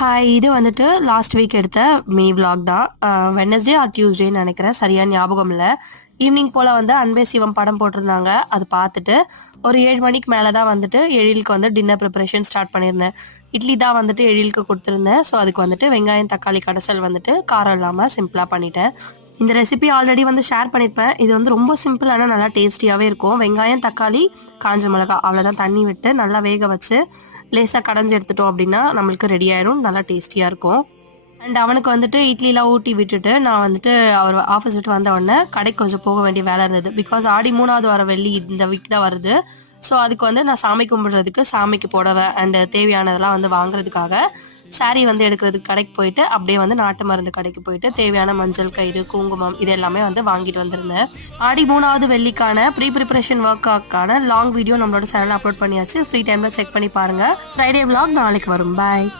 Hi, இது வந்துட்டு last week எடுத்த மினி விலாக் தான். வெட்னஸ்டே ஆர் டியூஸ்டேன்னு நினைக்கிறேன், சரியா ஞாபகம் இல்லை. ஈவினிங் போல் வந்து அன்பே சிவம் படம் போட்டிருந்தாங்க. அது பார்த்துட்டு ஒரு 7 மணிக்கு மேலே தான் வந்துட்டு எழிலுக்கு வந்து டின்னர் ப்ரிப்பரேஷன் ஸ்டார்ட் பண்ணியிருந்தேன். இட்லி தான் வந்துட்டு எழிலுக்கு கொடுத்துருந்தேன். ஸோ அதுக்கு வந்துட்டு வெங்காயம் தக்காளி கடைசல் வந்துட்டு காரம் இல்லாமல் சிம்பிளாக பண்ணிட்டேன். இந்த ரெசிபி ஆல்ரெடி வந்து ஷேர் பண்ணியிருப்பேன். இது வந்து ரொம்ப சிம்பிளான நல்லா டேஸ்டியாகவே இருக்கும். வெங்காயம் தக்காளி காஞ்ச மிளகா அவ்வளோதான், தண்ணி விட்டு நல்லா வேக வச்சு லேசாக கடைஞ்சி எடுத்துட்டோம் அப்படின்னா நம்மளுக்கு ரெடி ஆயிரும். நல்லா டேஸ்டியாக இருக்கும். அண்ட் அவனுக்கு வந்துட்டு இட்லிலாம் ஊட்டி விட்டுட்டு நான் வந்துட்டு அவர் ஆஃபீஸ் விட்டு வந்த உடனே கடைக்கு கொஞ்சம் போக வேண்டிய வேலை இருந்தது. பிகாஸ் ஆடி 3வது வார வெள்ளி இந்த வீக் தான் வருது. ஸோ அதுக்கு வந்து நான் சாமி கும்பிடுறதுக்கு சாமிக்கு புடவை அண்ட் தேவையானதெல்லாம் வந்து வாங்குறதுக்காக சாரீ வந்து எடுக்கிறதுக்கு கடைக்கு போயிட்டு அப்படியே வந்து நாட்டு மருந்து கடைக்கு போயிட்டு தேவையான மஞ்சள் கயிறு குங்குமம் இது எல்லாமே வந்து வாங்கிட்டு வந்திருந்தேன். ஆடி 3வது வெள்ளிக்கான ப்ரிப்பரேஷன் ஒர்க்கான லாங் வீடியோ நம்மளோட சேனல் அப்லோட் பண்ணியாச்சு. ஃப்ரீ டைம்ல செக் பண்ணி பாருங்க. ஃப்ரைடே விலாக் நாளைக்கு வரும். பாய்.